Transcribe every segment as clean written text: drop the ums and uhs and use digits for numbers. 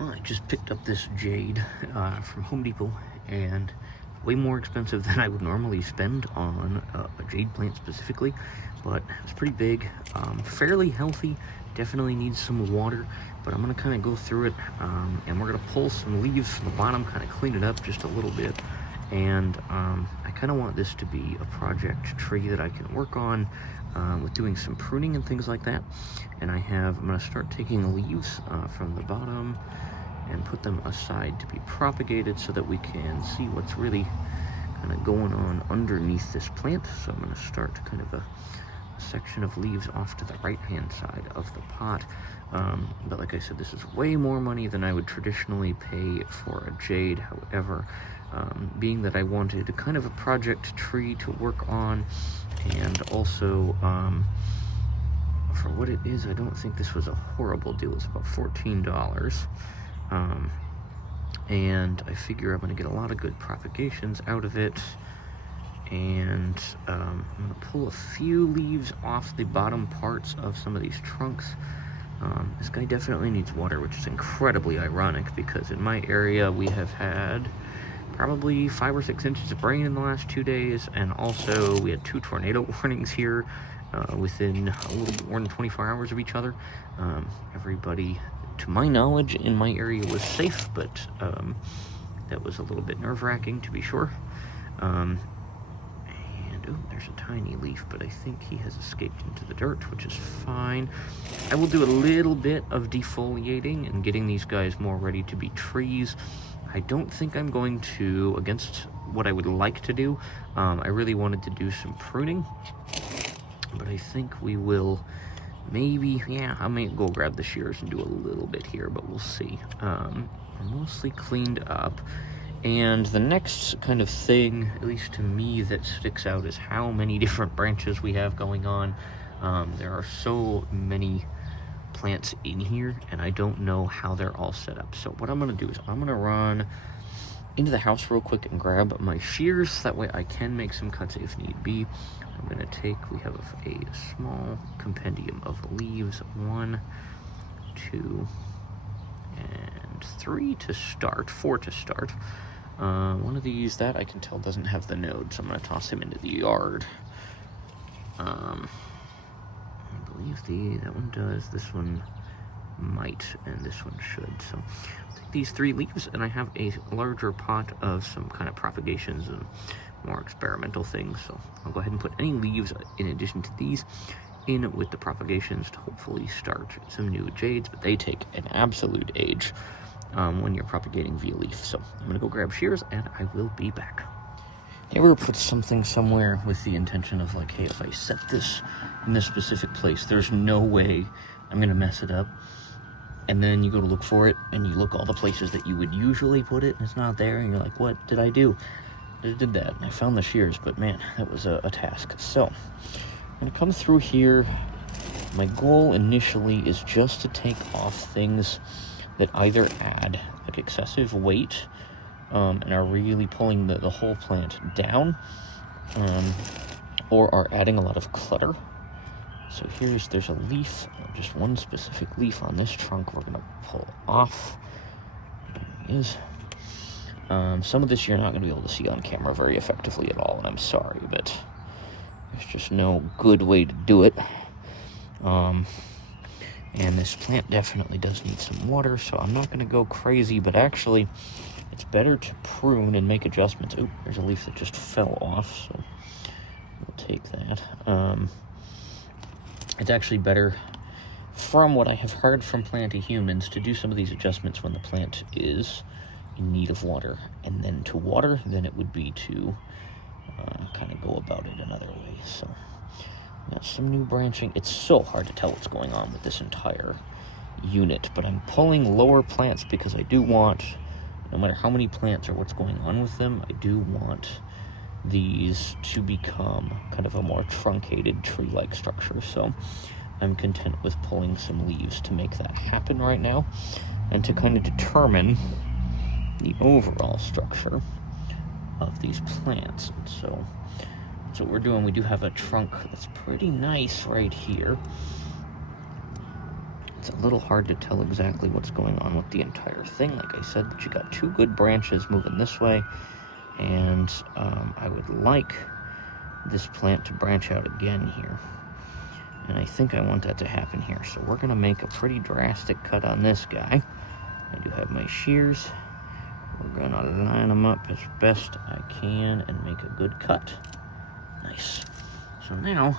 Well, I just picked up this Jade from Home Depot, and way more expensive than I would normally spend on a Jade plant specifically, but it's pretty big, fairly healthy, definitely needs some water, but I'm going to kind of go through it, and we're going to pull some leaves from the bottom, kind of clean it up just a little bit, and I kind of want this to be a project tree that I can work on with doing some pruning and things like that. And I'm going to start taking leaves from the bottom and put them aside to be propagated so that we can see what's really kind of going on underneath this plant. So I'm going to start kind of a section of leaves off to the right hand side of the pot, but like I said, this is way more money than I would traditionally pay for a Jade. However, being that I wanted kind of a project tree to work on, and also for what it is, I don't think this was a horrible deal. It's about $14, and I figure I'm going to get a lot of good propagations out of it. And I'm going to pull a few leaves off the bottom parts of some of these trunks. This guy definitely needs water, which is incredibly ironic because in my area we have had probably 5 or 6 inches of rain in the last 2 days, and also we had 2 tornado warnings here within a little bit more than 24 hours of each other. Everybody, to my knowledge, in my area was safe, but that was a little bit nerve-wracking to be sure. Oh, there's a tiny leaf, but I think he has escaped into the dirt, which is fine. I will do a little bit of defoliating and getting these guys more ready to be trees. I don't think I'm going to, against what I would like to do, I really wanted to do some pruning, but I think we will maybe, yeah, I may go grab the shears and do a little bit here, but we'll see. I'm mostly cleaned up. And the next kind of thing, at least to me, that sticks out is how many different branches we have going on. There are so many plants in here, and I don't know how they're all set up. So what I'm going to do is I'm going to run into the house real quick and grab my shears. That way I can make some cuts if need be. I'm going to take, we have a small compendium of leaves, 1, 2, and 3 to start, 4 to start. One of these, that I can tell doesn't have the node, so I'm going to toss him into the yard. I believe that one does, this one might, and this one should. So I'll take these 3 leaves, and I have a larger pot of some kind of propagations and more experimental things. So I'll go ahead and put any leaves in addition to these in with the propagations to hopefully start some new Jades, but they take an absolute age when you're propagating via leaf. So I'm going to go grab shears, and I will be back. You ever put something somewhere with the intention of like, hey, if I set this in this specific place, there's no way I'm going to mess it up, and then you go to look for it, and you look all the places that you would usually put it, and it's not there, and you're like, what did I do? I did that, and I found the shears, but man, that was a task. So I'm going to come through here. My goal initially is just to take off things that either add like excessive weight and are really pulling the whole plant down, or are adding a lot of clutter. So there's a leaf, just one specific leaf on this trunk we're gonna pull off. There he is. Some of this you're not gonna be able to see on camera very effectively at all, and I'm sorry, but there's just no good way to do it. And this plant definitely does need some water, so I'm not going to go crazy, but actually, it's better to prune and make adjustments. Oh, there's a leaf that just fell off, so we'll take that. It's actually better, from what I have heard from planty humans, to do some of these adjustments when the plant is in need of water, and then to water than it would be to kind of go about it another way. So got some new branching. It's so hard to tell what's going on with this entire unit, but I'm pulling lower plants because I do want, no matter how many plants or what's going on with them, I do want these to become kind of a more truncated tree-like structure. So I'm content with pulling some leaves to make that happen right now, and to kind of determine the overall structure of these plants. And so what we're doing, we do have a trunk that's pretty nice right here. It's a little hard to tell exactly what's going on with the entire thing. Like I said, you got two good branches moving this way, and I would like this plant to branch out again here. And I think I want that to happen here. So we're gonna make a pretty drastic cut on this guy. I do have my shears. We're gonna line them up as best I can and make a good cut. Nice. So now,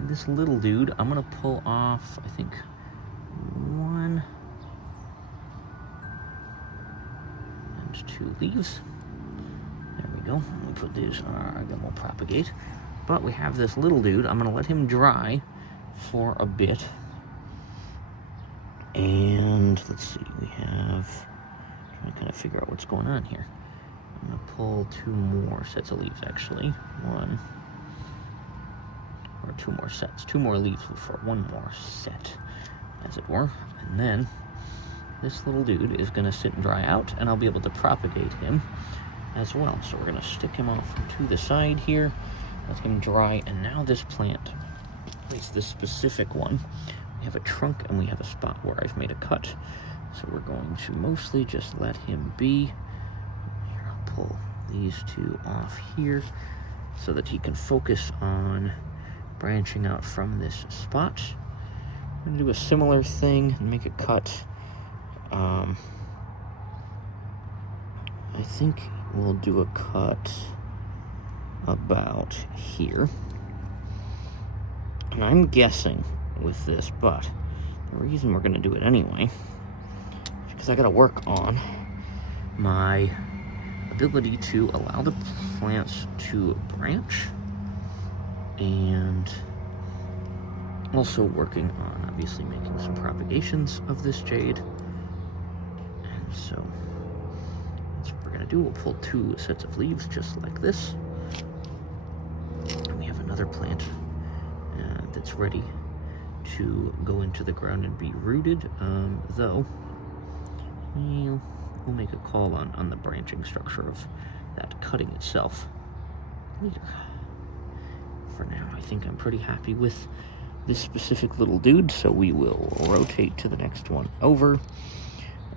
this little dude, I'm gonna pull off, I think, 1 and 2 leaves. There we go. We put these, then we'll propagate. But we have this little dude. I'm gonna let him dry for a bit. And let's see, we have, trying to kind of figure out what's going on here. I'm gonna pull 2 more sets of leaves, actually. 1, or 2 more sets. 2 more leaves for 1 more set, as it were. And then this little dude is gonna sit and dry out, and I'll be able to propagate him as well. So we're gonna stick him off to the side here, let him dry, and now this plant, at least this specific one, we have a trunk and we have a spot where I've made a cut. So we're going to mostly just let him be. Here, I'll pull these 2 off here so that he can focus on branching out from this spot. I'm gonna do a similar thing and make a cut. I think we'll do a cut about here. And I'm guessing with this, but the reason we're gonna do it anyway is because I gotta work on my ability to allow the plants to branch, and also working on obviously making some propagations of this jade. And so that's what we're gonna do. We'll pull 2 sets of leaves just like this, and we have another plant that's ready to go into the ground and be rooted, though we'll make a call on the branching structure of that cutting itself later. For now, I think I'm pretty happy with this specific little dude, so we will rotate to the next one over.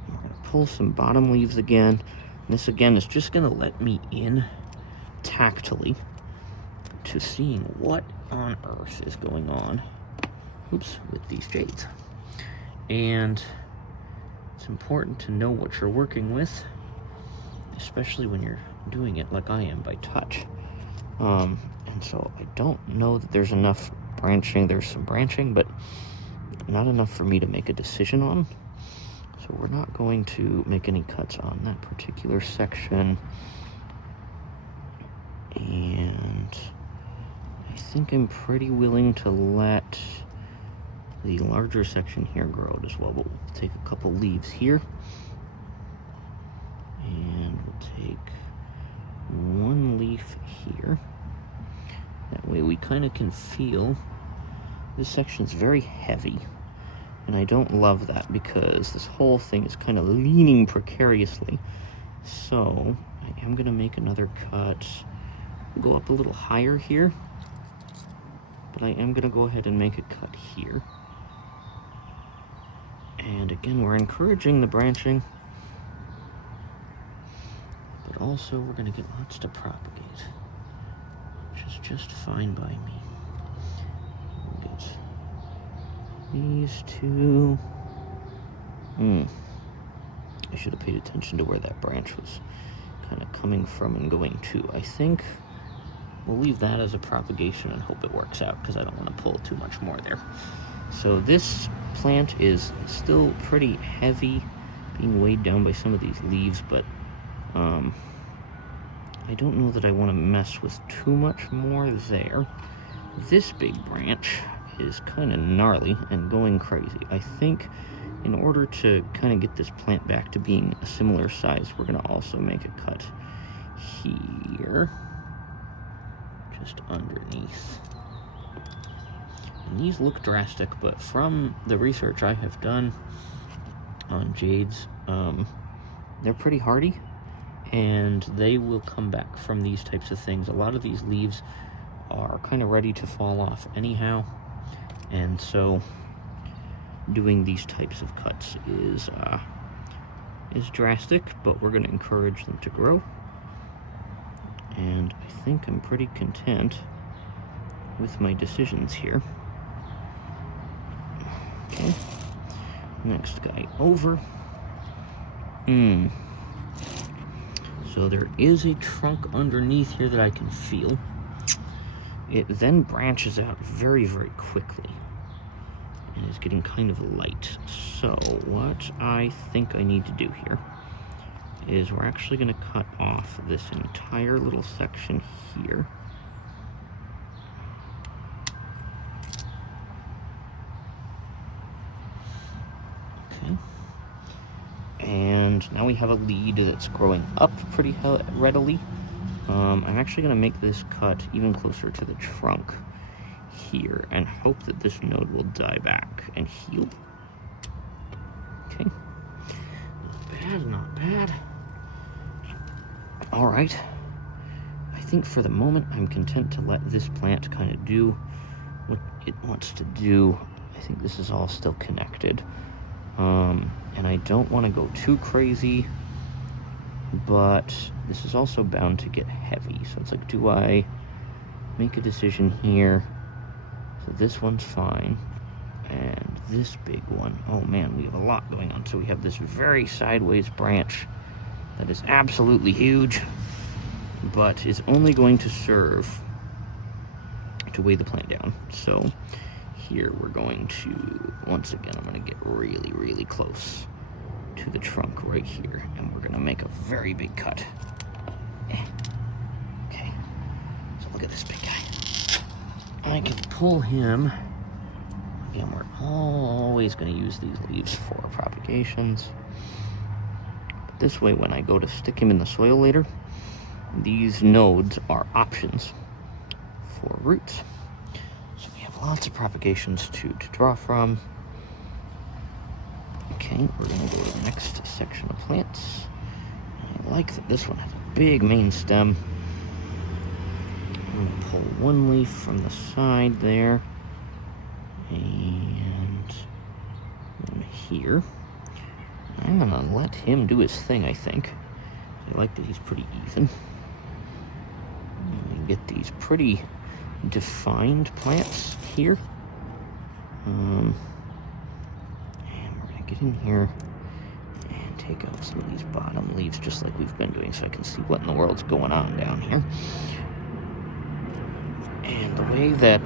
We're going to pull some bottom leaves again. And this again is just going to let me in tactily to seeing what on earth is going on, with these jades. And it's important to know what you're working with, especially when you're doing it like I am by touch. And so I don't know that there's enough branching. There's some branching, but not enough for me to make a decision on. So we're not going to make any cuts on that particular section. And I think I'm pretty willing to let the larger section here grow as well, but we'll take a couple leaves here, and we'll take 1 leaf here. That way we kind of can feel this section's very heavy, and I don't love that because this whole thing is kind of leaning precariously. So I am going to make another cut, go up a little higher here, but I am going to go ahead and make a cut here. And again, we're encouraging the branching, but also we're going to get lots to propagate, which is just fine by me. We'll get these 2. I should have paid attention to where that branch was kind of coming from and going to. I think we'll leave that as a propagation and hope it works out, because I don't want to pull too much more there. So this plant is still pretty heavy, being weighed down by some of these leaves, but I don't know that I want to mess with too much more there. This big branch is kind of gnarly and going crazy. I think in order to kind of get this plant back to being a similar size, we're going to also make a cut here, just underneath. And these look drastic, but from the research I have done on jades, they're pretty hardy, and they will come back from these types of things. A lot of these leaves are kind of ready to fall off anyhow, and so doing these types of cuts is drastic, but we're going to encourage them to grow. And I think I'm pretty content with my decisions here. Okay, next guy over. So there is a trunk underneath here that I can feel. It then branches out very, very quickly and is getting kind of light. So what I think I need to do here is we're actually going to cut off this entire little section here. Okay. And now we have a lead that's growing up pretty readily. I'm actually going to make this cut even closer to the trunk here and hope that this node will die back and heal. Okay. Not bad, not bad. All right. I think for the moment I'm content to let this plant kind of do what it wants to do. I think this is all still connected. And I don't want to go too crazy, but this is also bound to get heavy. So it's like, do I make a decision here? So this one's fine. And this big one, oh man, we have a lot going on. So we have this very sideways branch that is absolutely huge, but is only going to serve to weigh the plant down. So here we're going to, once again, I'm going to get really, really close to the trunk right here, and we're going to make a very big cut. Okay, so look at this big guy. I can pull him. Again, we're always going to use these leaves for propagations. But this way, when I go to stick him in the soil later, these nodes are options for roots. So we have lots of propagations to draw from. Okay, we're going to go to the next section of plants. I like that this one has a big main stem. I'm going to pull one leaf from the side there. And here. I'm going to let him do his thing, I think. I like that he's pretty even. And we get these pretty defined plants here. And we're going to get in here and take out some of these bottom leaves just like we've been doing so I can see what in the world's going on down here. And the way that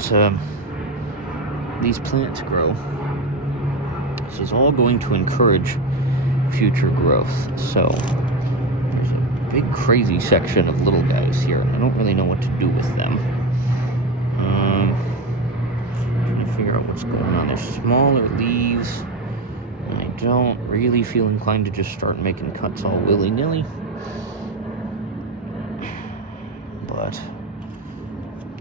these plants grow, this is all going to encourage future growth. So there's a big crazy section of little guys here, and I don't really know what to do with them. Trying to figure out what's going on. There's smaller leaves, and I don't really feel inclined to just start making cuts all willy-nilly. But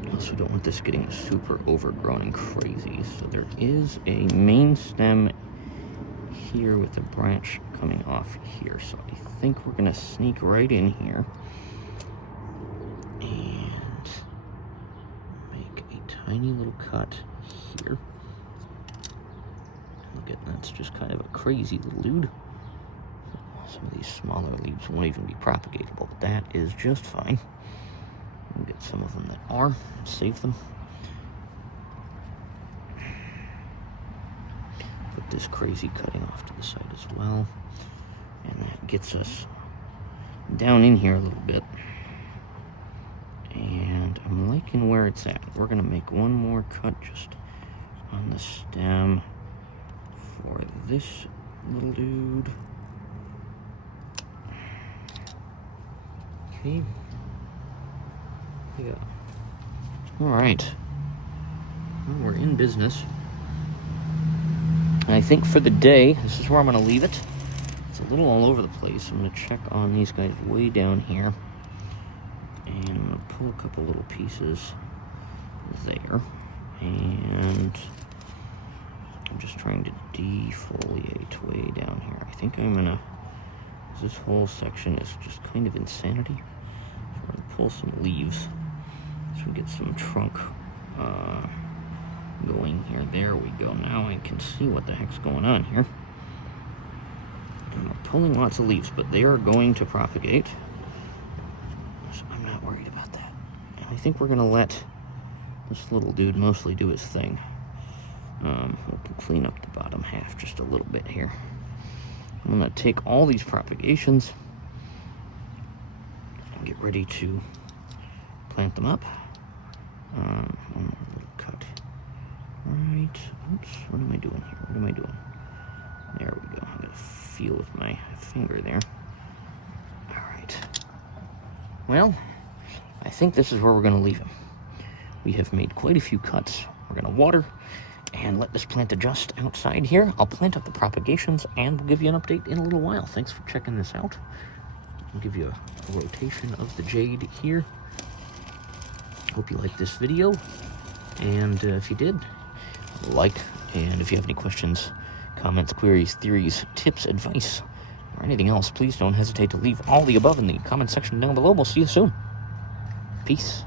I also don't want this getting super overgrown and crazy. So there is a main stem here with a branch coming off here. So I think we're going to sneak right in here and make a tiny little cut here. Look at that's just kind of a crazy little dude. Some of these smaller leaves won't even be propagatable, but that is just fine. We'll get some of them that are, save them. Put this crazy cutting off to the side as well. And that gets us down in here a little bit. And I'm liking where it's at. We're going to make one more cut just on the stem for this little dude. Okay. Yeah. All right. Well, we're in business. And I think for the day, this is where I'm going to leave it. It's a little all over the place. I'm going to check on these guys way down here. And I'm going to pull a couple little pieces there. And I'm just trying to defoliate way down here. I think I'm going to... This whole section is just kind of insanity. So we're going to pull some leaves so we get some trunk going here. There we go. Now I can see what the heck's going on here. I'm pulling lots of leaves, but they are going to propagate. So I'm not worried about that. And I think we're going to let this little dude mostly do his thing. We'll clean up the bottom half just a little bit here. I'm going to take all these propagations and get ready to plant them up. One more little cut. Right. Oops. What am I doing here? What am I doing? There we go. I'm going to feel with my finger there. All right. Well, I think this is where we're going to leave him. We have made quite a few cuts. We're going to water and let this plant adjust outside here. I'll plant up the propagations and we'll give you an update in a little while. Thanks for checking this out. I'll give you a rotation of the Jade here. Hope you liked this video. And if you did, like. And if you have any questions, comments, queries, theories, tips, advice, or anything else, please don't hesitate to leave all the above in the comment section down below. We'll see you soon. Peace.